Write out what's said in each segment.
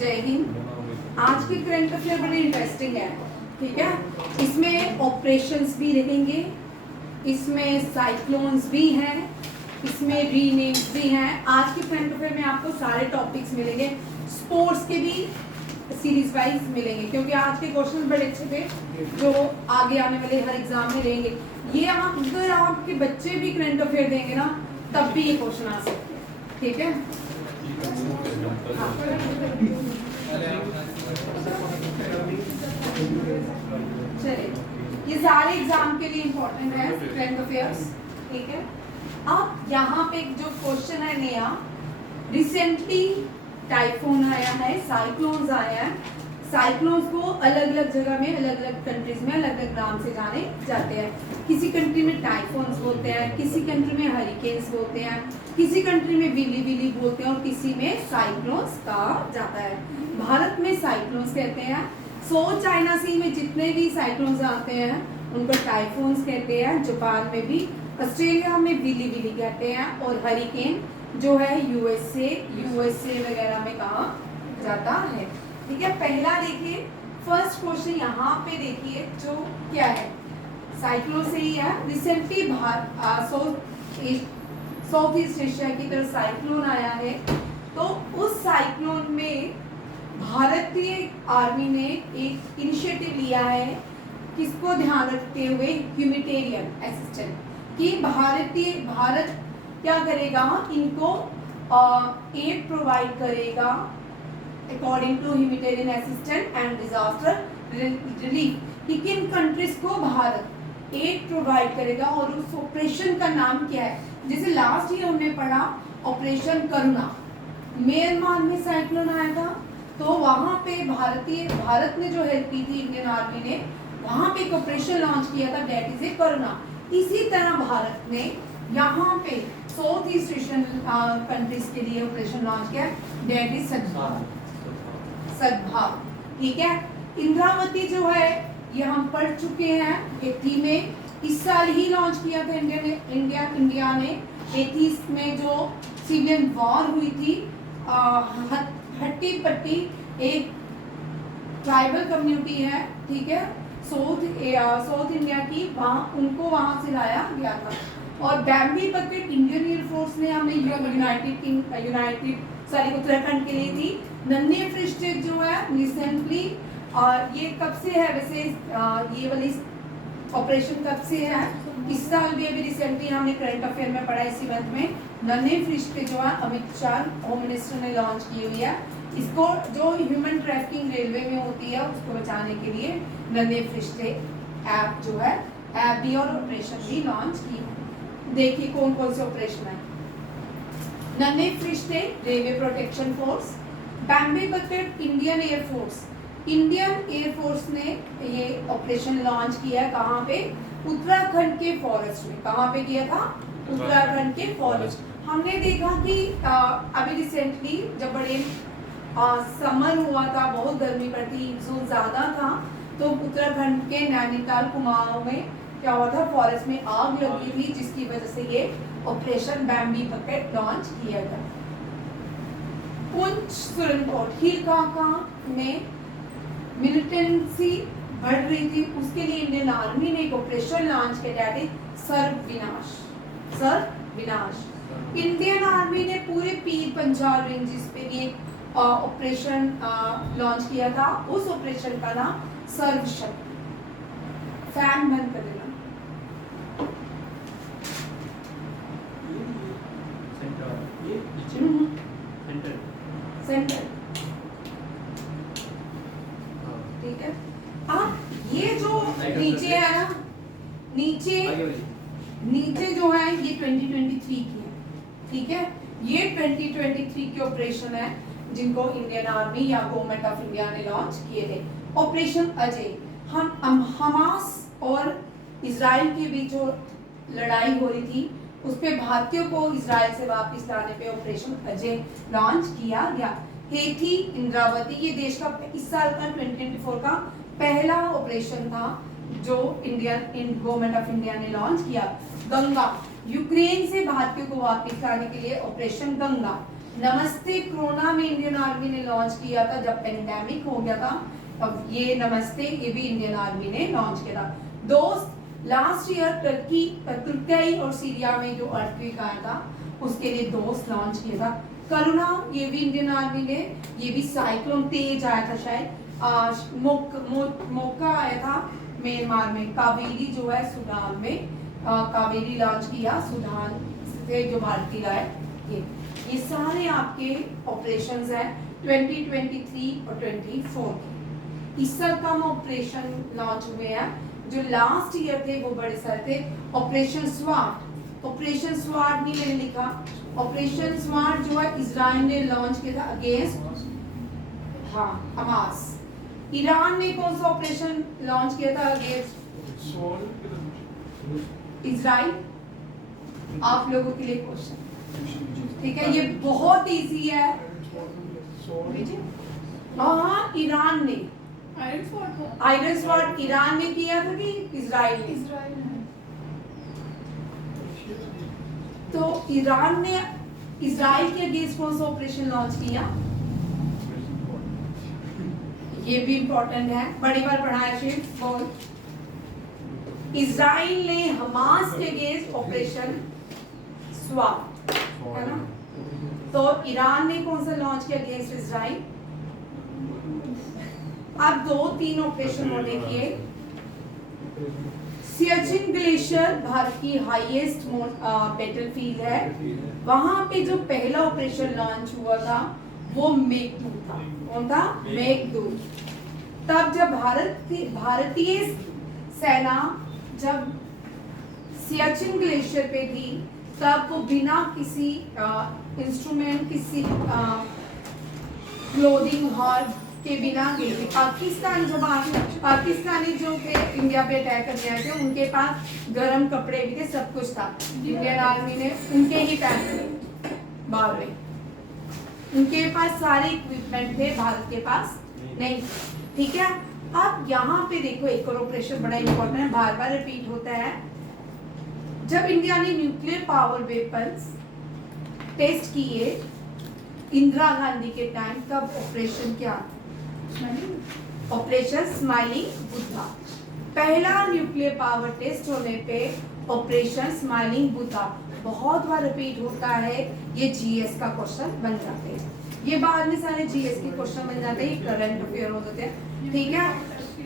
जय हिंद। आज की करंट अफेयर बड़ी इंटरेस्टिंग है, ठीक है। इसमें ऑपरेशंस भी रहेंगे, इसमें साइक्लोन्स भी हैं, इसमें रीनेम्स भी हैं। आज की करंट अफेयर में आपको सारे टॉपिक्स मिलेंगे, स्पोर्ट्स के भी सीरीज वाइज मिलेंगे, क्योंकि आज के क्वेश्चन बड़े अच्छे थे जो आगे आने वाले हर एग्जाम में रहेंगे। ये आप अगर आपके बच्चे भी करंट अफेयर देंगे ना, तब भी ये क्वेश्चन आ सकते हैं, ठीक है। चलिए, ये सारे एग्जाम के लिए इम्पोर्टेंट है करंट अफेयर्स, ठीक है। अब यहाँ पे जो क्वेश्चन है नया, रिसेंटली टाइफून आया है, साइक्लोन्स आया है। साइक्लोन्स को अलग अलग जगह में, अलग अलग कंट्रीज में अलग अलग नाम से जाने जाते हैं। किसी कंट्री में टाइफून्स बोलते हैं, किसी कंट्री में हरिकेन्स बोलते हैं, किसी कंट्री में विली विली बोलते हैं और किसी में साइक्लोन्स कहा जाता है। भारत में साइक्लोन्स कहते हैं। साउथ चाइना सी में जितने भी साइक्लोन्स आते हैं उनको टाइफून्स कहते हैं। जापान में भी, ऑस्ट्रेलिया में विली विली कहते हैं, और हरिकेन जो है यूएसए वगैरह में कहा जाता है, ठीक है। पहला देखिए, फर्स्ट क्वेश्चन यहाँ पे देखिए जो क्या है, साइक्लोन से ही है। रिसेंटली साउथ ईस्ट एशिया की तरफ साइक्लोन आया है, तो उस साइक्लोन में भारतीय आर्मी ने एक इनिशिएटिव लिया है, किसको ध्यान रखते हुए, ह्यूमैनिटेरियन असिस्टेंट, कि भारत क्या करेगा, इनको एड प्रोवाइड करेगा according to humanitarian assistant and disaster relief, कि किन कंट्रीज को भारत एड प्रोवाइड करेगा और उस ऑपरेशन का नाम क्या है। जैसे लास्ट ईयर हमने पढ़ा ऑपरेशन करुणा, म्यांमार में साइक्लोन आया था, तो वहां पे भारत ने जो हेल्प की थी, इंडियन आर्मी ने वहां पे एक ऑपरेशन लॉन्च किया था, दैट इज ए करुणा। इसी तरह भारत ने यहाँ पे साउथ ईस्ट एशियन कंट्रीज के लिए ऑपरेशन लॉन्च किया, दैट इज सद्भाव, ठीक है। इंद्रावती जो है ये हम पढ़ चुके हैं, 80 में इस साल ही लॉन्च किया था इंडिया ने। 80 में जो सिविलियन वॉर हुई थी, हट्टी पट्टी एक ट्राइबल कम्युनिटी है, ठीक है, साउथ इंडिया की, उनको वहां से लाया गया था। और बैम्बी बकेट इंडियन एयरफोर्स ने हमने उत्तराखंड के लिए थी। नन्हे फ्रिस्टे जो है रिसेंटली, ये कब से है वैसे, ये वाली ऑपरेशन कब से है, इस साल भी अभी रिसेंटली हमने करंट अफेयर में पढ़ा इसी मंथ में। नन्हे फ्रिस्टे जो है अमित शाह होम मिनिस्टर ने लॉन्च की हुई है। इसको जो ह्यूमन ट्रैफिकिंग रेलवे में होती है उसको बचाने के लिए नन्हे फ्रिस्टे ऐप जो है, ऐप भी और ऑपरेशन भी लॉन्च की है। देखिए कौन कौन से ऑपरेशन है। Nanhe Farishte railway protection force, Bambi bucket Indian air force ने ये ऑपरेशन लॉन्च किया है। कहाँ पे, उत्तराखंड के फॉरेस्ट में। कहाँ पे किया था, उत्तराखंड के फॉरेस्ट। हमने देखा कि अभी रिसेंटली जब बड़े समर हुआ था, बहुत गर्मी पड़ती, जो ज्यादा था, तो उत्तराखंड के नैनीताल कुमाऊं में क्या हुआ था, फॉरेस्ट में आग लगी थी, जिसकी वजह से ये ऑपरेशन बैम्बी बकेट लॉन्च किया गया। पुंछ सुरनकोट हिल में मिलिटेंसी बढ़ रही थी, उसके लिए इंडियन आर्मी ने एक ऑपरेशन लॉन्च किया, सर्वविनाश। इंडियन आर्मी ने पूरे पीर पंजाल रेंजेस पे भी ऑपरेशन लॉन्च किया था, उस ऑपरेशन का नाम सर्वशक्ति। फैन बंद कर देना। सेंटर, ठीक है। अब ये जो नीचे है ना, नीचे जो है ये 2023 की है, ठीक है। ये 2023 की ऑपरेशन है जिनको इंडियन आर्मी या गवर्नमेंट ऑफ इंडिया ने लॉन्च किए थे। ऑपरेशन अजय, हमास और इजराइल के बीच जो लड़ाई हो रही थी, उस पे भारतीयों को इजराइल से वापस लाने पे ऑपरेशन अजय लॉन्च किया गया। हेठी इंद्रावती, ये देश का इस साल का 2024 का पहला ऑपरेशन था जो गवर्नमेंट ऑफ इंडिया ने लॉन्च किया। गंगा, यूक्रेन से भारतीयों को वापस लाने के लिए ऑपरेशन गंगा। नमस्ते कोरोना में इंडियन आर्मी ने लॉन्च किया था जब पेंडेमिक हो गया था, अब ये नमस्ते ये भी इंडियन आर्मी ने लॉन्च किया था। दोस्त लास्ट ईयर तुर्की और सीरिया में जो अर्थक्वेक आया था उसके लिए दोस्त लॉन्च किया था। करुणा ये भी इंडियन आर्मी ने, ये भी साइक्लोन तेज आया था शायद, मोका आया था म्यांमार में। कावेरी जो है सूडान में, कावेरी लॉन्च किया सूडान से जो भारतीय है। ये सारे आपके ऑपरेशंस हैं 2023 और 24 के। इस साल कम ऑपरेशन लॉन्च हुए हैं, जो लास्ट ईयर थे वो बड़े सारे थे। ऑपरेशन स्वाट, ऑपरेशन स्वाट नहीं मैंने लिखा, ऑपरेशन स्वाट जो है इजराइल ने लॉन्च किया था अगेंस्ट हमास। ईरान ने कौन सा ऑपरेशन लॉन्च किया था अगेंस्ट इजराइल? आप लोगों के लिए क्वेश्चन, ठीक है, ये बहुत इजी है। हाँ, ईरान ने आयरन स्वॉर्ड ईरान ने किया था कि इजराइल ने? तो ईरान ने इजराइल के अगेंस्ट कौन सा ऑपरेशन लॉन्च किया? ये भी इंपॉर्टेंट है, बड़ी बार पढ़ा है शिव बोल। इजराइल ने हमास के अगेंस्ट ऑपरेशन स्वाट, है ना? तो ईरान ने कौन सा लॉन्च किया अगेंस्ट इजराइल? आप 2-3 ऑपरेशन और देखिए। सियाचिन ग्लेशियर भारत की हाईएस्ट बैटलफील्ड है, वहां पे जो पहला ऑपरेशन लॉन्च हुआ था वो मेघदूत था। कौन था? मेघदूत। तब जब भारतीय सेना जब सियाचिन ग्लेशियर पे थी तब वो बिना किसी इंस्ट्रूमेंट, किसी क्लोथिंग हॉर्ड के बिना गए थे। पाकिस्तान जब पाकिस्तानी जो थे इंडिया पे अटैक करने आए थे, उनके पास गर्म कपड़े भी थे, सब कुछ था। इंडियन आर्मी ने उनके ही पहने बाद में, उनके पास सारे इक्विपमेंट थे, भारत के पास नहीं, ठीक है। अब यहाँ पे देखो एक और ऑपरेशन बड़ा इंपॉर्टेंट है, बार बार रिपीट होता है। जब इंडिया ने न्यूक्लियर पावर वेपन्स टेस्ट किए इंदिरा गांधी के टाइम, तब ऑपरेशन क्या? Operation smiling Buddha. पहला न्यूक्लियर पावर टेस्ट होने पे ऑपरेशन स्माइलिंग बुद्धा बहुत बार रिपीट होता है। ये जीएस का क्वेश्चन बन जाते हैं, ये बाद में सारे जीएस के क्वेश्चन बन जाते हैं, करंट अफेयर हो जाते हैं, ठीक है।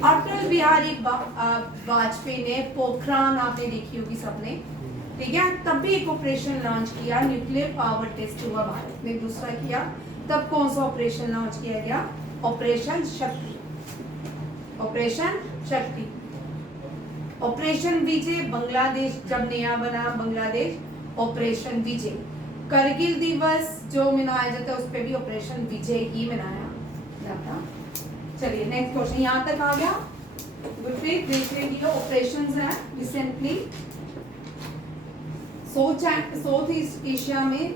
अटल बिहारी वाजपेयी ने पोखरान आपने देखी होगी सबने, ठीक है, तब भी एक ऑपरेशन लॉन्च किया, न्यूक्लियर पावर टेस्ट हुआ भारत ने, दूसरा किया। तब कौन सा ऑपरेशन लॉन्च किया गया? ऑपरेशन शक्ति। ऑपरेशन शक्ति। ऑपरेशन विजय बांग्लादेश जब नया बना बांग्लादेश, ऑपरेशन विजय। करगिल दिवस जो मनाया जाता है उस पे भी ऑपरेशन विजय ही मनाया जाता। चलिए नेक्स्ट क्वेश्चन, यहाँ तक आ गया? गुरप्रीत देख लीजिए, ऑपरेशंस हैं रिसेंटली साउथ ईस्ट एशिया में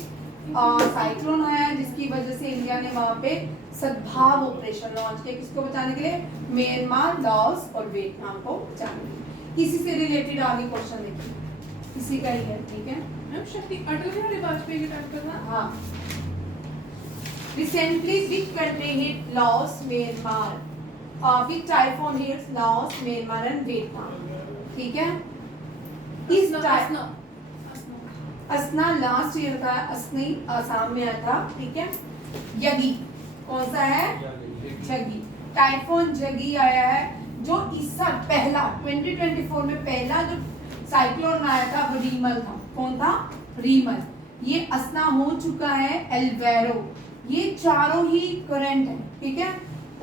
साइक्लोन आया है, जिसकी वजह से इंडिया ने वहां पे सद्भाव ऑपरेशन लॉन्च किया। किसको बचाने के लिए? म्यांमार, लाओस और वियतनाम को बचाने के लिए। इसी से रिलेटेड आगे क्वेश्चन देखिए, इसी का ही है, ठीक है। मैम शक्ति अटल बिहारी वाजपेयी के टाइम का था। हाँ, recently which country hit Laos, Myanmar, which typhoon hits Laos, Myanmar and Vietnam, ठीक है। इस असना लास्ट ईयर था, असनी आसाम में आया था, ठीक है। यगी कौन सा है? जगी। टाइफून जगी आया है, जो इस साल पहला 2024 में पहला जो साइक्लोन आया था वो रीमल था। कौन था? रीमल। ये असना हो चुका है, एल्वेरो, ये चारों ही करंट है, ठीक है।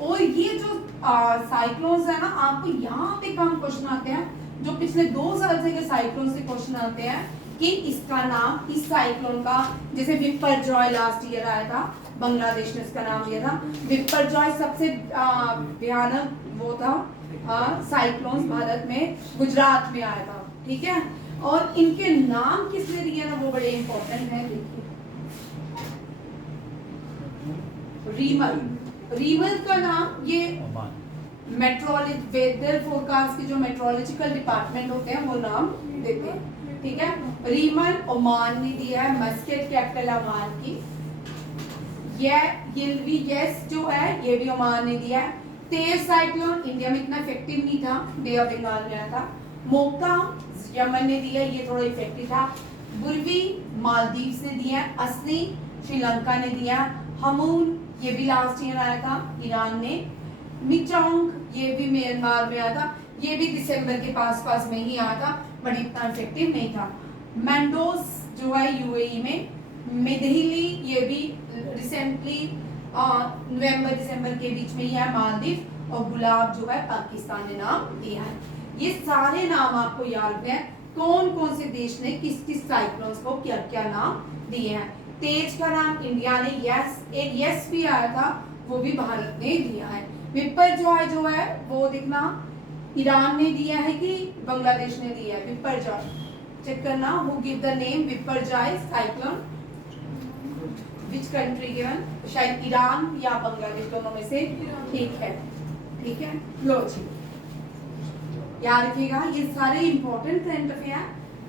और ये जो साइक्लोन्स है ना, आपको यहाँ पे कम क्वेश्चन आते हैं, जो पिछले 2 साल से साइक्लोन से क्वेश्चन आते हैं कि इसका नाम, इस साइक्लोन का, जैसे विपर्जॉय लास्ट ईयर आया था, बांग्लादेश ने इसका नाम दिया था विपर्जॉय। सबसे भयानक वो था साइक्लोन भारत में, गुजरात में आया था, ठीक है। और इनके नाम किसने दिए ना, वो बड़े इंपॉर्टेंट है, देखिए। रीमल, रीमल का नाम ये वेदर फोरकास्ट के जो मेट्रोलॉजिकल डिपार्टमेंट होते हैं वो नाम देते हैं, ठीक है। रीमल ओमान ने दिया है, मस्कट कैपिटल ओमान की, ये भी यस जो है ये भी ओमान ने दिया है। तेज साइक्लोन इंडिया में इतना इफेक्टिव नहीं था, बे ऑफ बंगाल में आया था। मोका यमन ने दिया, ये थोड़ा इफेक्टिव था। बुर्वी मालदीव्स ने दिया है। असली श्रीलंका ने दिया। हमून ये भी लास्ट ईयर आया था ईरान ने। मिचोंग ये भी म्यांमार में आया था, ये भी दिसंबर के पास में ही आया था, बट इतना इफेक्टिव नहीं था। मैंडोस जो है यूएई में। मिदहिली ये भी रिसेंटली नवंबर दिसंबर के बीच में ही है मालदीव। और गुलाब जो है पाकिस्तान ने नाम दिया है। ये सारे नाम आपको याद है कौन कौन से देश ने किस किस साइक्लोन्स को क्या क्या नाम दिए हैं। तेज का नाम इंडिया ने यस, एक यस भी आया था वो भी भारत ने दिया है। विपर्जॉय जो है वो देखना ईरान ने दिया है कि बांग्लादेश ने दिया है। विपर्जॉय चेक करना, who give the name Biparjoy cyclone, which country given, शायद ईरान या बांग्लादेश दोनों में से ठीक है। ठीक है, लो जी याद रखिएगा ये सारे important current affair.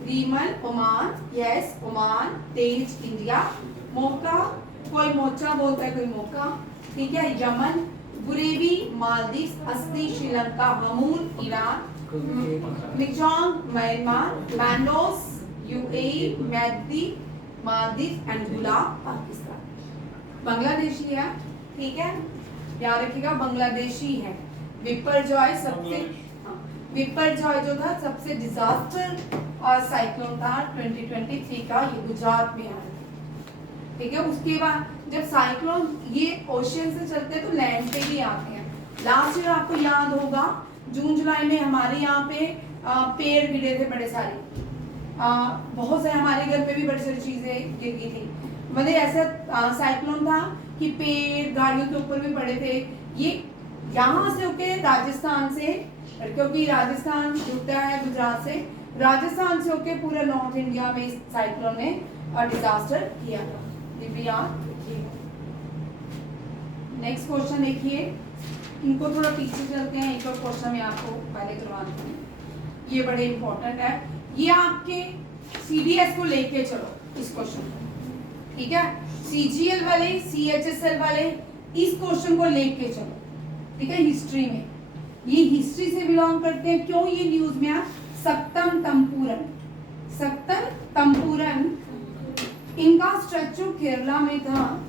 Remal Oman, yes Oman, Tej India, Mocha कोई मोचा बोलता है कोई मोका, ठीक है, Yemen, Burevi Maldives, Asani Sri Lanka, Hamoon Iran, Michaung Myanmar, Mandous UAE, Madi Maldives and Gulab Pakistan. Bangladeshi है, ठीक है, याद रखिएगा बांग्लादेशी है। विपर्जॉय सबसे विपर्जॉय जो था सबसे डिजास्टर और साइक्लोन था 2023 का, ये गुजरात में आया। ठीक है, उसके बाद जब साइक्लोन ये ओशियन से चलते हैं तो लैंड पे भी आते हैं। लास्ट ईयर आपको याद होगा जून जुलाई में हमारे यहाँ पे पेड़ गिरे थे बड़े सारे, बहुत सारे हमारे घर पे भी बड़ी सारी चीजें गिर गई थी। मतलब ऐसा साइक्लोन था कि पेड़ गाड़ियों के ऊपर भी पड़े थे। ये यहाँ से होके राजस्थान से, क्योंकि राजस्थान जुड़ता है गुजरात से, राजस्थान से होके पूरा नॉर्थ इंडिया में इस साइक्लोन ने डिजास्टर किया था। ये भी याद रखिए। नेक्स्ट क्वेश्चन देखिए, इनको थोड़ा पीछे चलते हैं, एक और क्वेश्चन मैं आपको पहले करवाती हूँ, ये बड़े इंपॉर्टेंट है। ये आपके सीडीएस को लेके चलो इस क्वेश्चन को, ठीक है, सीजीएल वाले सीएचएसएल वाले इस क्वेश्चन को लेके चलो, ठीक है। हिस्ट्री में ये हिस्ट्री से बिलोंग करते हैं। क्यों ये न्यूज में आ सक्तम तंपूरन, सक्तम तंपूरन इनका स्टैचू केरला में था,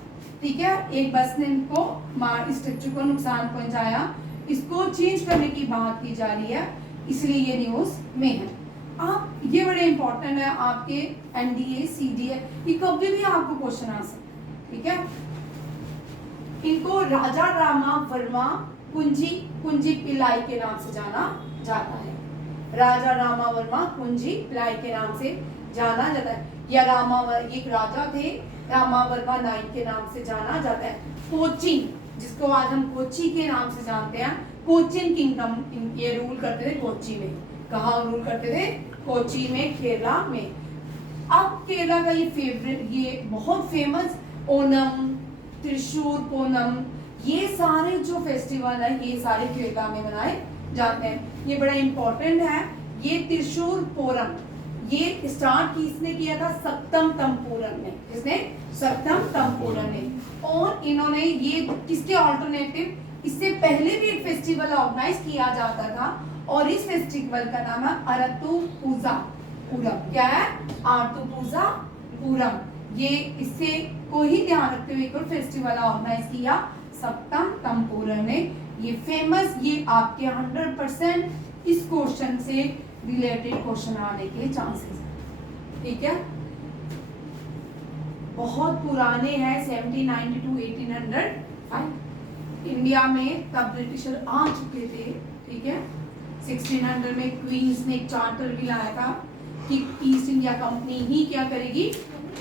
ठीक है। एक बस ने इनको मार, स्टैचू को नुकसान पहुंचाया, इसको चेंज करने की बात की जा रही है, इसलिए ये न्यूज में है। आप ये बड़े इंपॉर्टेंट है आपके एनडीए सीडीए, ये कभी भी आपको क्वेश्चन आ सकता है, ठीक है। इनको राजा रामा वर्मा कुंजी पिल्लाई के नाम से जाना जाता है। राजा रामा वर्मा कुंजी पिल्लाई के नाम से जाना जाता है, या ये राजा थे, रामा वर्मा नाइक के नाम से जाना जाता है। कोचिन, जिसको आज हम कोची के नाम से जानते हैं, कोचिन किंगडम ये रूल करते थे कोची में। कहाँ रूल करते थे? कोची में, केरला में। अब केरला का ये फेवरेट, ये बहुत फेमस ओनम, त्रिशूर पोनम, ये सारे जो फेस्टिवल है ये सारे केरला में मनाए जाते हैं। ये बड़ा इंपॉर्टेंट है। ये त्रिशूर पोरम ये स्टार्ट किसने किया था? सप्तम तंपूरन ने। किसने? सप्तम तंपूरन ने। और इन्होंने ये किसके ऑल्टरनेटिव, इससे पहले भी एक फेस्टिवल ऑर्गेनाइज किया जाता था और इस फेस्टिवल का नाम है अरतु पूजा पूरम। क्या है? आरतु पूजा पूरम। ये इससे को ही ध्यान रखते हुए एक और फेस्टिवल ऑर्गेनाइज किया सप्तम तंपूरन ने। ये फेमस, ये आपके 100% इस क्वेश्चन से रिलेटेड क्वेश्चन आने के चांसेस है, ठीक है। बहुत पुराने हैं, 1792 1805 इंडिया में तब ब्रिटिशर आ चुके थे, ठीक है। 1600 में क्वींस ने एक चार्टर भी लाया था कि ईस्ट इंडिया कंपनी ही क्या करेगी,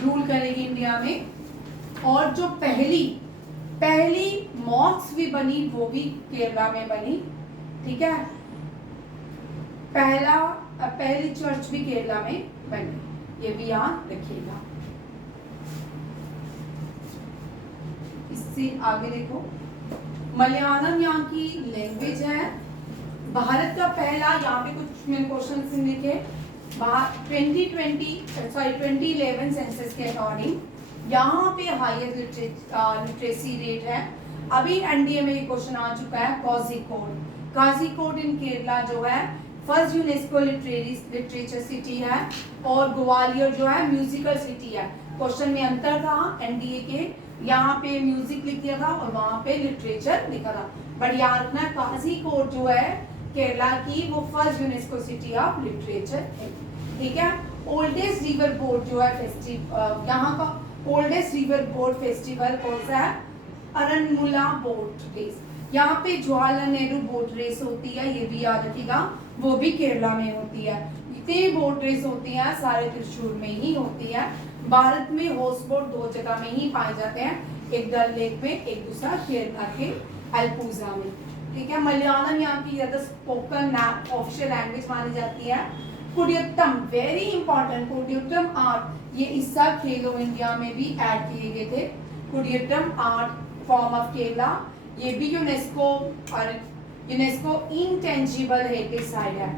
रूल करेगी इंडिया में। और जो पहली मॉस्क भी बनी वो भी केरला में बनी, ठीक है। पहली चर्च भी केरला में बनी, ये भी याद रखिएगा। इससे आगे देखो, मलयालम यहाँ की लैंग्वेज है। भारत का पहला, यहाँ पे कुछ मैंने क्वेश्चन लिखे, 2011 सेंसस के अकॉर्डिंग यहाँ पे हाईएस्ट लिटरेसी रेट है। अभी एनडीए में ये क्वेश्चन आ चुका है कोझिकोड इन केरला जो है फर्स्ट यूनेस्को लिटरेचर सिटी है और ग्वालियर जो है म्यूजिकल सिटी है। क्वेश्चन में अंतर था एनडीए के, यहाँ पे म्यूजिक लिख दिया था और वहाँ पे लिटरेचर लिखा था। बट याद रखना कोझिकोड जो है केरला की वो first UNESCO city of literature है, ठीक है। ओल्डेस्ट रिवर बोट जो है फेस्टिवल, यहाँ का ओल्डेस्ट रिवर बोट फेस्टिवल कौन सा है? Aranmula boat race. यहाँ पे जवाहरलाल नेहरू बोट रेस होती है, ये भी याद रखिएगा, वो भी केरला में होती है। इतनी बोट रेस होती है सारे त्रिशूर में ही होती है। भारत में हाउस बोट 2 जगह में ही पाए जाते हैं, एक डल लेक में, एक दूसरा केरला के अल्पुजा में, ठीक है। मलयालम यहाँ की ज्यादा स्पोकन ऑफिशियल लैंग्वेज मानी जाती है। कुडियट्टम वेरी इंपॉर्टेंट, कुडियट्टम आर्ट ये इस साल खेलो इंडिया में भी ऐड किए गए थे। कुडियट्टम आर्ट फॉर्म ऑफ केरला, ये भी यूनेस्को और यूनेस्को इंटेंजिबल हेरिटेज साइट है,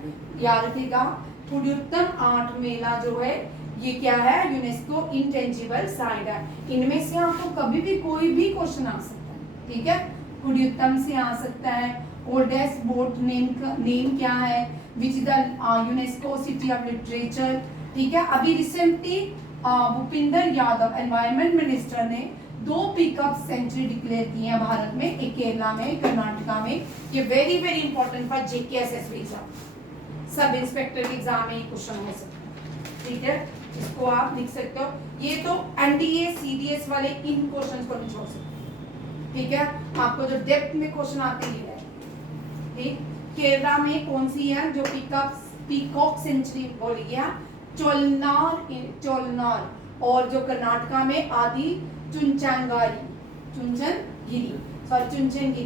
याद रखिएगा। कुडियट्टम आर्ट मेला जो है ये क्या है? यूनेस्को इंटेंजिबल साइट है। इनमें से आपको कभी भी कोई भी क्वेश्चन आ सकता है, ठीक है। कुडियट्टम से आ सकता है। ओल्डेस्ट बोट नेम क्या है? Which is the UNESCO city of literature, ठीक है। अभी recently Bhupinder Yadav environment minister ने 2 पिकअप सेंचुरी डिक्लेयर किए हैं भारत में, एक केरला में, एक कर्नाटका में। ये very very important for JKSS exam, sub inspector exam में क्वेश्चन हो सकता है, ठीक है। इसको आप लिख सकते हो। ये तो एनडीए सीडीएस वाले इन क्वेश्चंस को नहीं छोड़ सकते, ठीक है। आपको जो डेप्थ में क्वेश्चन आते हैं, ठीक। केरला में कौन सी है जो पीकॉक सेंचुरी बोली गया? चोलनार। और जो कर्नाटका में आदि चुंचनगिरी,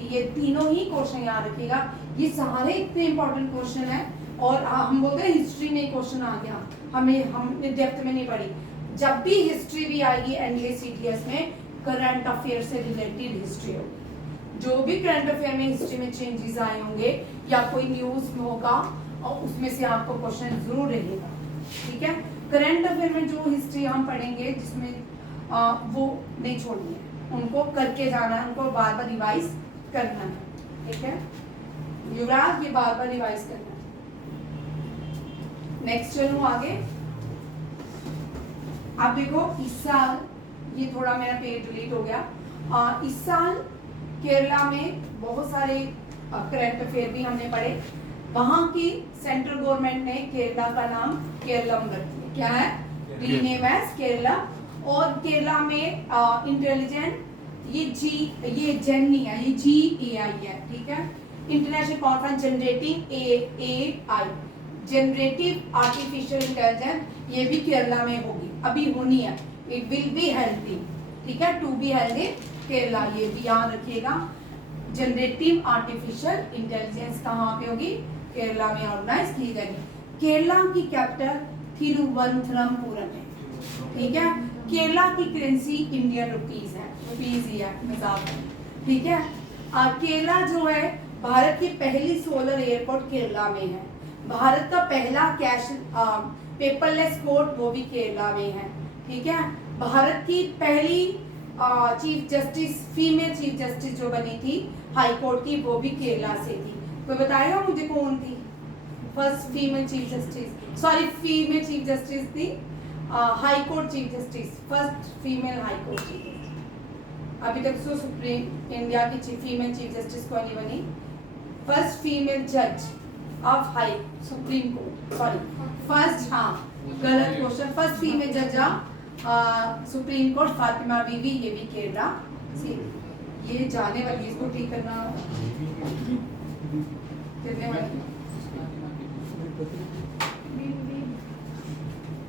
ये तीनों ही क्वेश्चन याद रखिएगा। ये सारे इतने इंपॉर्टेंट क्वेश्चन है और हम बोलते हैं हिस्ट्री में क्वेश्चन आ गया, हमने डेप्थ में नहीं पढ़ी। जब भी हिस्ट्री भी आएगी एनडीए सीडीएस में, करंट अफेयर से रिलेटेड हिस्ट्री होगी। जो भी करंट अफेयर में हिस्ट्री में चेंजेस आए होंगे या कोई न्यूज में होगा और उसमें से आपको क्वेश्चन जरूर रहेगा, ठीक है। करंट अफेयर में जो हिस्ट्री हम पढ़ेंगे जिसमें वो नहीं छोड़नी है, उनको करके जाना है, उनको बार बार रिवाइज करना है, ठीक है। युवराज ये बार बार रिवाइज करना है। नेक्स्ट चलूं आगे। अब देखो इस साल ये थोड़ा मेरा पेज डिलीट हो गया। इस साल केरला में बहुत सारे करंट अफेयर भी हमने पढ़े। वहां की सेंट्रल गवर्नमेंट ने केरला का नाम केरलम रख दिया, क्या है? Rename as Kerala. और केरला में इंटेलिजेंट ये जेन नहीं है, ये GAI है, ठीक है। International conference generating AI generative artificial intelligence, ये भी केरला में होगी, अभी होनी है। इट विल बी हेल्दी, ठीक है, टू बी हेल्दी केरला, ये भी याद रखिएगा। जनरेटिव आर्टिफिशियल इंटेलिजेंस कहाँ पे होगी? केरला में ऑर्गेनाइज की जाएगी। केरला की कैपिटल तिरुवनंतपुरम है, ठीक है। केरला की करेंसी इंडियन रुपीज है, रुपीज ही है, मजाक है, ठीक है। केरला जो है भारत की पहली सोलर एयरपोर्ट केरला में है। भारत का पहला कैश पेपरलेस कोर्ट वो भी केरला में है, ठीक है। भारत की पहली chief justice, female chief justice जो बनी थी हाई कोर्ट की, वो भी केरला से थी। कोई बताएगा मुझे कौन थी first female chief justice? Sorry, female chief justice थी high court chief justice, first female high court chief justice. अभी तक तो सुप्रीम इंडिया की फीमेल चीफ जस्टिस कोई नहीं बनी। फर्स्ट फीमेल जज of high supreme court, sorry first, हाँ गलत क्वेश्चन, फर्स्ट फीमेल जज सुप्रीम कोर्ट फातिमा बीवी, ये भी केरला से। ये जाने वाली, इसको ठीक करना कितने वाली?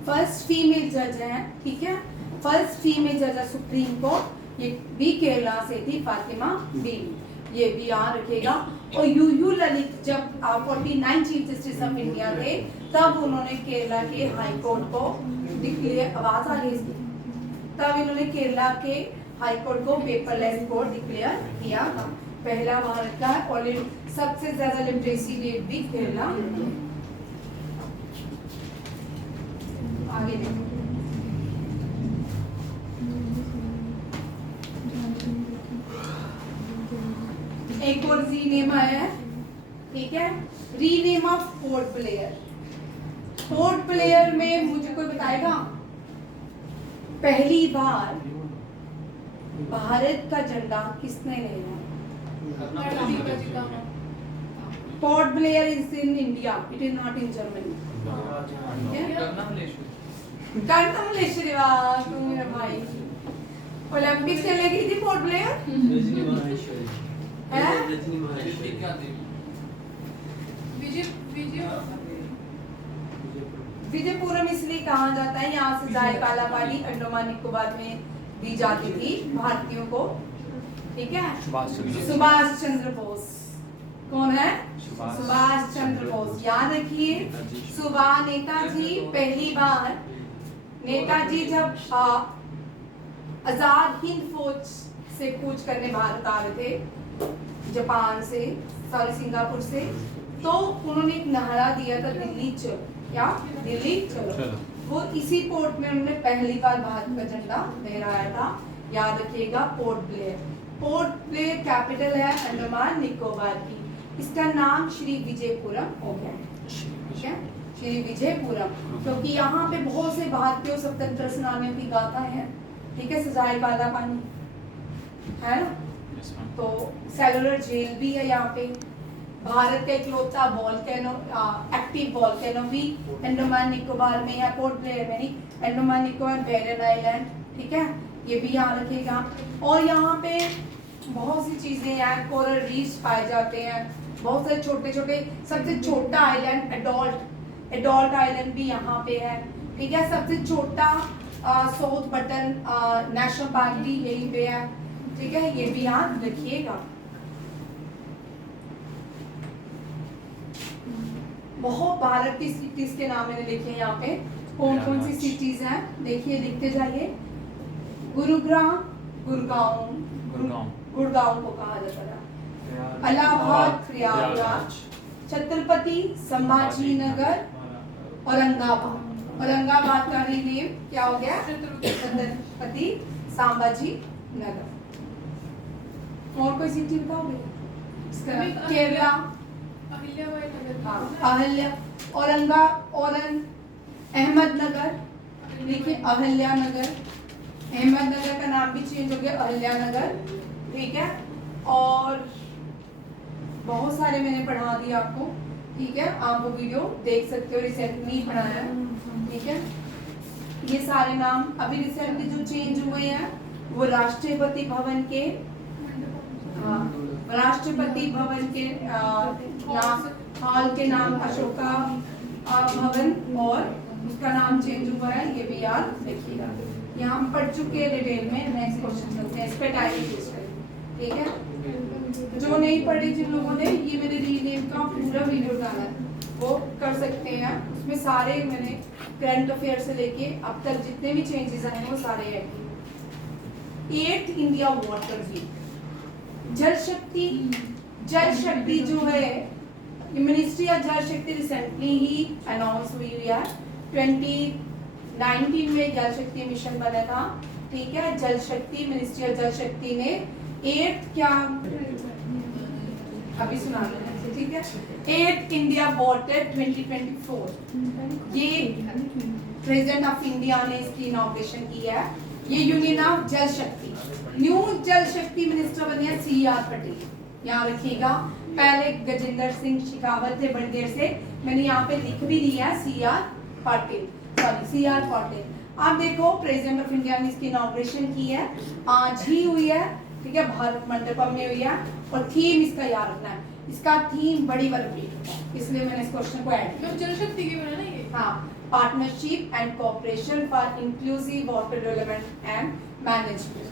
फर्स्ट फीमेल जज है, ठीक है। फर्स्ट फीमेल जज है सुप्रीम कोर्ट, ये भी केरला से थी, फातिमा बीवी, ये भी याद रखेगा। और यूयू ललित जब 49 चीफ जस्टिस ऑफ इंडिया थे, तब उन्होंने केरला के हाई कोर्ट को डिक्लेयर, आवाज आ गई, तब इन्होंने केरला के हाई कोर्ट को पेपरलेस कोर्ट डिक्लेयर किया था। पहला भारत का और सबसे ज्यादा लिटरेसी रेट भी केरला। आगे देखो, एक और रीनेम आया है, ठीक है, rename of port Blair. Port Blair में मुझे कोई बताएगा पहली बार भारत का झंडा किसने लेना? Port Blair is in India, it is not in Germany. Karnam Malleswari, वाह तुम मेरा भाई। ओलंपिक से ले गई थी पोर्ट ब्लेयर है? विजयपुरम इसलिए कहा जाता है, यहाँ से जाए काला पानी अंडमान निकोबार में दी जाती थी भारतीयों को, ठीक है। सुभाष चंद्र बोस, कौन है? सुभाष चंद्र बोस, याद रखिए। सुभाष नेताजी पहली बार, नेताजी जब आजाद हिंद फौज से कूच करने भारत आ रहे थे, जापान से, सॉरी सिंगापुर से, तो उन्होंने एक नारा दिया था, दिल्ली चलो, क्या? दिल्ली चलो। वो इसी पोर्ट में उन्होंने पहली बार भारत का झंडा लहराया था, याद रखिएगा। Port Blair, port Blair capital है अंडमान निकोबार की। इसका नाम श्री विजयपुरम हो गया, ठीक है, श्री विजयपुरम, क्योंकि यहाँ पे बहुत से भारतीय स्वतंत्रता सेनानियों की गाथा है, ठीक है। सजाए काला पानी है ना, तो सेलुलर जेल भी है यहाँ पे। भारत का इकलौता वॉल्केनो, एक्टिव वॉल्केनो भी अंडमान निकोबार में या पोर्ट ब्लेयर में नहीं, अंडमान निकोबार बैरन आइलैंड, ठीक है, ये भी यहाँ रखिएगा। और यहाँ पे बहुत सी चीजें हैं, कोरल रीफ्स पाए जाते हैं, बहुत सारे छोटे छोटे, सबसे छोटा आइलैंड एडोल्ट आइलैंड भी यहाँ पे है, ठीक है। सबसे छोटा साउथ बटन नेशनल पार्क भी यहीं पे है, ठीक है, ये भी याद रखिएगा। बहुत भारत की सिटीज के नाम मैंने लिखे हैं यहाँ पे, कौन कौन सी सिटीज हैं देखिए, लिखते जाइए। गुरुग्राम, गुड़गांव को कहा जाता था। इलाहाबाद, प्रयागराज। छत्रपति संभाजी नगर, औरंगाबाद का रीनेम क्या हो गया? छत्रपति संभाजी नगर। और कोई सिटी बताओगे? केरला, अहल्या, अहमदनगर, देखिए अहल्यानगर, अहमदनगर का नाम भी चेंज हो गया अहल्यानगर, ठीक है। और बहुत सारे मैंने पढ़ा दिए आपको, ठीक है, आप वो वीडियो देख सकते हो, रिसेंटली पढ़ाया है, ठीक है। ये सारे नाम अभी रिसेंटली जो चेंज हुए हैं वो राष्ट्रपति भवन के, राष्ट्रपति भवन के नाम, हॉल के नाम अशोका भवन, और उसका नाम चेंज हुआ है, ये भी याद रखिएगा। यहाँ हम पढ़ चुके हैं डिटेल में। नेक्स्ट क्वेश्चन चलते हैं, इस पे टाइम वेस्ट करें, ठीक है। जो नहीं पढ़े जिन लोगों ने, ये मेरे रीनेम का पूरा वीडियो डाला है, वो कर सकते हैं, उसमें सारे मैंने करंट अफेयर से लेके अब तक जितने भी चेंजेस आए हैं वो सारे ऐड किए। 8th इंडिया वाटर वीक, जल शक्ति जो है, मिनिस्ट्री ऑफ जल शक्ति रिसेंटली ही अनाउंस हुई है। 2019 में जल शक्ति मिशन बना था, ठीक है। जल शक्ति, मिनिस्ट्री ऑफ जल शक्ति ने 8th क्या अभी सुना रहे, ठीक है, 8th इंडिया वाटर 2024, ये प्रेसिडेंट ऑफ इंडिया ने इसकी इनॉग्रेशन की है। ये यूनियन ऑफ जल शक्ति, न्यू जल शक्ति मिनिस्टर बने हैं CR पटेल, यहाँ रखिएगा। पहले गजेंद्र सिंह शेखावत थे, बड़ी देर से मैंने यहाँ पे लिख भी दिया CR पाटिल। आप देखो प्रेसिडेंट ऑफ इंडिया ने इसकी इनॉग्रेशन की है, आज ही हुई है, ठीक है, भारत मंडपम में हुई है। और थीम इसका याद रखना है, इसका थीम बड़ी वर्ल्ड, इसलिए मैंने इस क्वेश्चन को ऐड किया। जल शक्ति की बना ना ये, हाँ, partnership and cooperation for inclusive water development and management,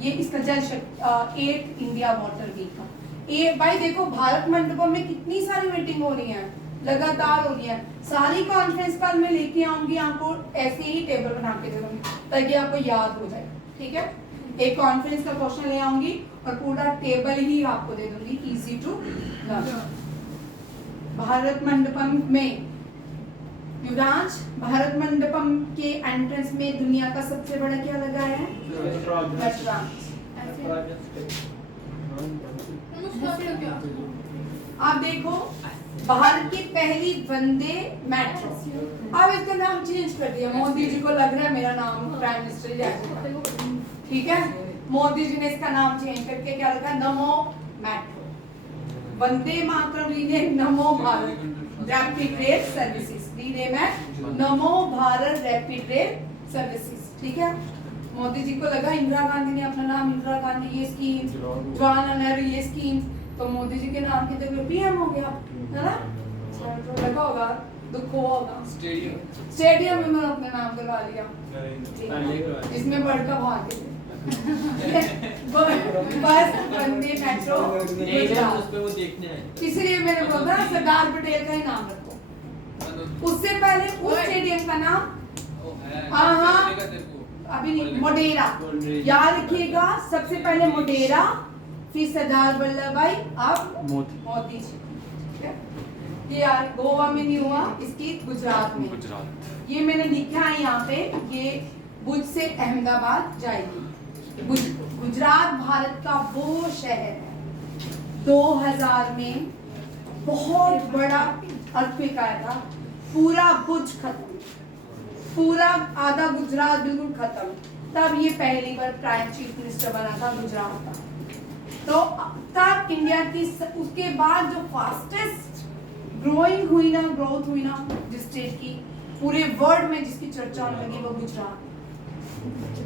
ये इसका जल शक्ति 8th इंडिया वाटर वीक का। ये भाई देखो भारत मंडपम में कितनी सारी मीटिंग हो रही है, लगातार हो रही है, सारी कॉन्फ्रेंस कॉल में लेके आऊंगी, आपको ऐसे ही टेबल बना के दे दूंगी ताकि आपको याद हो जाए, ठीक है। एक कॉन्फ्रेंस का क्वेश्चन ले आऊंगी और पूरा टेबल ही आपको दे दूंगी, easy to learn. Bharat Mandapam में युवराज, भारत मंडपम के एंट्रेंस में दुनिया का सबसे बड़ा क्या लगाया है? मतलब क्या? आप देखो भारत की पहली वंदे मेट्रो, अब इसका नाम चेंज कर दिया। मोदी जी को लग रहा है मेरा नाम प्राइम मिनिस्टर ही आ जाएगा, ठीक है। मोदी जी ने इसका नाम चेंज करके क्या रखा, नमो मेट्रो। वंदे मातरम रीनेम नमो Bharat rapid rail services, rename है नमो भारत रैपिड रेल सर्विसेज, ठीक है। मोदी जी को लगा इंदिरा गांधी ने अपना नाम इंदिरा गांधी ये स्कीम, जवाहरलाल नेहरू ये स्कीम, तो मोदी जी के नाम की जगह पीएम हो गया, है ना। तो लगा होगा, दुख हुआ होगा। स्टेडियम में मैंने अपने नाम करवा लिया, इसमें बढ़कर भाग गए। बस वंदे मेट्रो इसलिए मैंने बोला सरदार पटेल का ही नाम रखो। उससे पहले उस स्टेडियम का नाम अभी नहीं, मोटेरा, याद रखिएगा। सबसे पहले मोटेरा, फिर सरदार वल्लभ भाई, अब मोदी जी, ठीक है। ये यार गोवा में नहीं हुआ, इसकी गुजरात में। ये मैंने लिखा है यहाँ पे, ये भुज से अहमदाबाद जाएगी। गुजरात भारत का वो शहर है 2000 में बहुत बड़ा अर्थक्वेक आया था, पूरा भुज खत्म, पूरा आधा गुजरात बिल्कुल खत्म। तब ये पहली बार प्राइम चीफ मिनिस्टर बना था गुजरात का। तो तब इंडिया की उसके बाद जो फास्टेस्ट ग्रोइंग हुई ना, ग्रोथ हुई ना जिस स्टेट की पूरे वर्ल्ड में जिसकी चर्चा होने लगी वो गुजरात।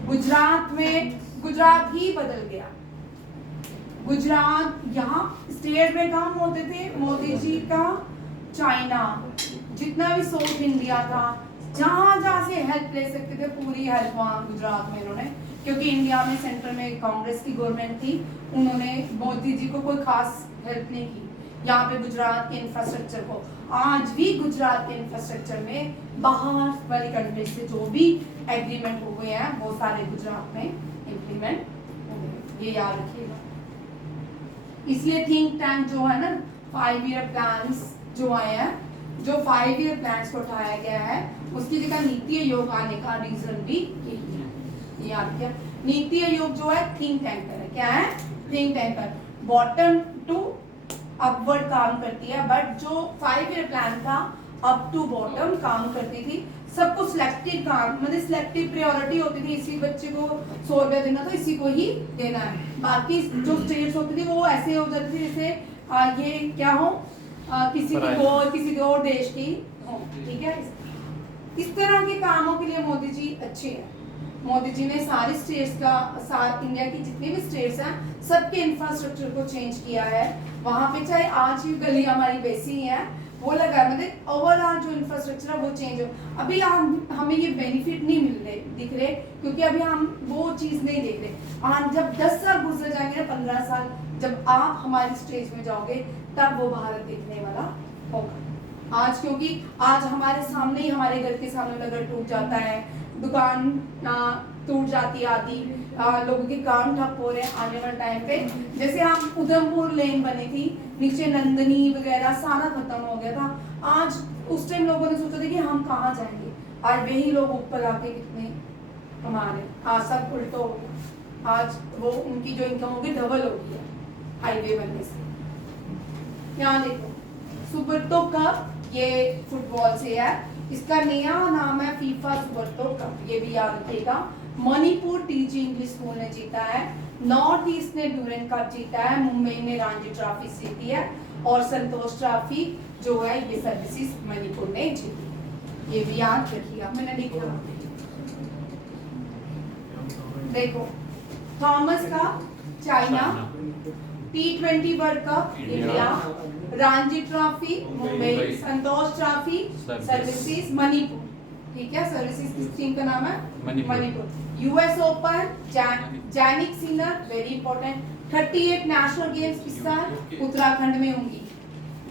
गुजरात में गुजरात ही बदल गया। गुजरात यहाँ स्टेट में काम होते थे मोदी जी का, चाइना जितना भी साउथ इंडिया था, जहाँ जहाँ से हेल्प ले सकते थे पूरी हेल्प वहाँ गुजरात में इन्होंने, क्योंकि इंडिया में सेंटर में कांग्रेस की गवर्नमेंट थी, उन्होंने मोदी जी को कोई खास हेल्प नहीं की यहाँ पे गुजरात के इंफ्रास्ट्रक्चर को। आज भी गुजरात के इंफ्रास्ट्रक्चर में बाहर वाली कंट्री से जो भी एग्रीमेंट हो गए हैं वो सारे गुजरात में इम्प्लीमेंट हो गए, ये याद रखिएगा। इसलिए थिंक टैंक जो है ना, 5 ईयर प्लान्स जो आए हैं, जो 5 ईयर प्लान्स को उठाया गया है, उसकी जगह नीति आयोग आने का रीजन भी यही है, याद किया। नीति आयोग जो है थिंक टैंकर है, क्या है, think tanker, bottom to upward काम करती है, बट जो 5 ईयर प्लान था अप टू बॉटम काम करती थी। सबको सिलेक्टिव काम, मतलब सिलेक्टिव प्रायोरिटी होती थी, इसी बच्चे को 100 रुपया देना तो इसी को ही देना है। बाकी जो स्टेट्स होती थी वो ऐसे हो जाती थी जैसे ये क्या हो, किसी और देश की हो, ठीक है। इस तरह के कामों के लिए मोदी जी अच्छे हैं। मोदी जी ने सारे स्टेट्स का, इंडिया की जितने भी स्टेट्स हैं सबके इंफ्रास्ट्रक्चर को चेंज किया है। वहाँ पे चाहे आज की गली हमारी वैसी ही है, वो लगा, मतलब ओवरऑल जो इंफ्रास्ट्रक्चर है वो चेंज हो। अभी हमें ये बेनिफिट नहीं मिल रहे, दिख रहे, क्योंकि अभी हम वो चीज़ नहीं देख रहे। आज जब 10 साल गुजर जाएंगे ना, 15 साल, जब आप हमारी स्टेज में जाओगे तब वो भारत दिखने वाला होगा। आज क्योंकि आज हमारे सामने ही, हमारे घर के सामने अगर टूट जाता है, दुकान टूट जाती है, आदि लोगों के काम ठप हो रहे हैं आने वाले टाइम पे। जैसे हम उधमपुर लेन बनी थी, नीचे नंदनी वगैरह सारा खत्म हो गया था। आज उस टाइम लोगों ने सोचा था कि हम कहाँ जाएंगे, आज वही लोग ऊपर आके कितने कमा रहे। आज सब उल्टो हो गया, आज वो उनकी जो इनकम होगी डबल हो गई है हाईवे बनने से। यहाँ देखो सुब्रतो कप, ये फुटबॉल से है, इसका नया नाम है फीफा सुब्रतो कप, ये भी याद रखिएगा। मणिपुर टीजी इंग्लिश स्कूल ने जीता है, नॉर्थ ईस्ट ने ड्यूरेंट कप जीता है, मुंबई ने रणजी ट्रॉफी जीती है, और संतोष ट्रॉफी जो है ये सर्विसेज मणिपुर ने जीती, ये भी याद रखिएगा। मैंने लिखा देखो, थॉमस का China, T20 World Cup India, Ranji Trophy Mumbai, Santosh Trophy Services Manipur, ठीक है। सर्विसेज किस टीम का नाम है, Manipur. US Open Jannik Sinner, very important. 38 National Games इस साल उत्तराखंड में होंगी,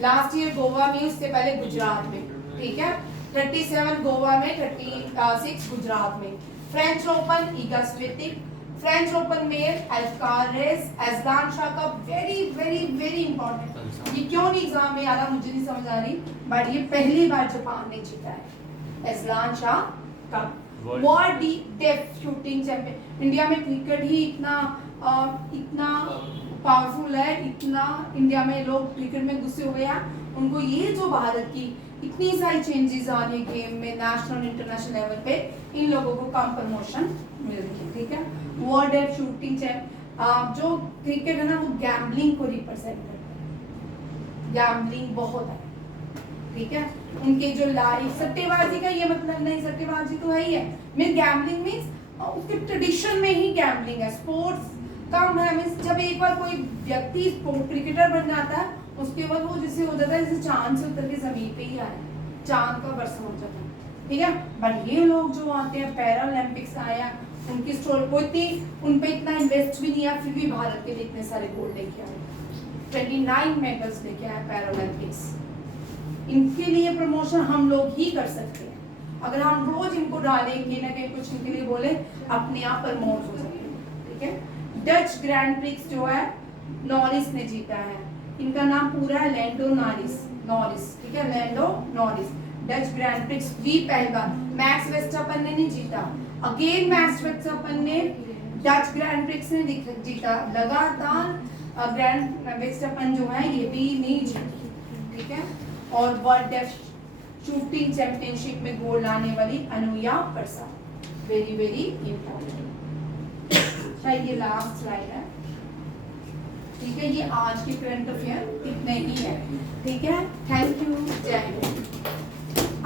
लास्ट ईयर गोवा में, उससे पहले गुजरात में, ठीक है। 37 गोवा में, 36 गुजरात में। French Open Iga Swiatek, French Open में अल्कारेज अजलान शाह का, वेरी वेरी वेरी इंपॉर्टेंट। ये क्यों नहीं एग्जाम में आ रहा मुझे नहीं समझ आ रही, बट ये पहली बार जापान ने जीता है अजलान शाह का world deaf shooting champion. India में क्रिकेट ही इतना पावरफुल है, इतना इंडिया में लोग क्रिकेट में घुसे हुए हैं, उनको ये जो भारत की इतनी सारी चेंजेस आ रही है गेम में नेशनल इंटरनेशनल लेवल पे, इन लोगों को कम प्रमोशन मिल रही है, ठीक है। वर्ल्ड है शूटिंग चैंप, जो क्रिकेट है ना वो गैम्बलिंग को रिप्रेजेंट करता है, गैम्बलिंग बहुत है, ठीक है। उनके जो लाइफ सट्टेबाजी का ये मतलब नहीं, सट्टेबाजी तो है ही है, मीन गैम्बलिंग मीन्स उसके ट्रेडिशन में ही गैम्बलिंग है, स्पोर्ट्स कम है, मीन्स जब एक बार कोई व्यक्ति क्रिकेटर बन जाता है उसके बाद वो जैसे हो जाता है जैसे चांद से उतर के जमीन पे ही आया, चांद का वर्षा हो जाता है, ठीक है। बट ये लोग जो आते हैं पैरा ओलंपिक्स आया, उनकी स्टोरी कोई इतनी उन पे इतना इन्वेस्ट भी नहीं है, फिर भी भारत के लिए इतने सारे गोल्ड लेके आए, 29 मेडल्स लेके आए पैरा ओलंपिक्स। इनके लिए प्रमोशन हम लोग ही कर सकते हैं, अगर हम रोज इनको डालेंगे ना कहीं कुछ इनके लिए बोले, अपने आप प्रमोट हो सकते हैं, ठीक है। डच ग्रैंड प्रिक्स जो है नॉरिस ने जीता है, इनका नाम पूरा है लैंडो नॉरिस, ठीक है, Lando Norris. Dutch grand prix भी पहली बार, मैक्स वेस्टरपन ने नहीं जीता, अगेन मैक्स वेस्टरपन ने डच ग्रैंड प्रिक्स ने जीता, लगातार ग्रैंड वेस्टरपन जो है ये भी नहीं जीती, ठीक है। और वर्ल्ड डेफ शूटिंग चैंपियनशिप में गोल्ड लाने वाली अनुया प्रसाद, वेरी वेरी इंपॉर्टेंट। शायद ये लास्ट स्लाइड है, ठीक है। ये आज के करंट अफेयर इतने ही है, ठीक है। थैंक यू, जय हिंद।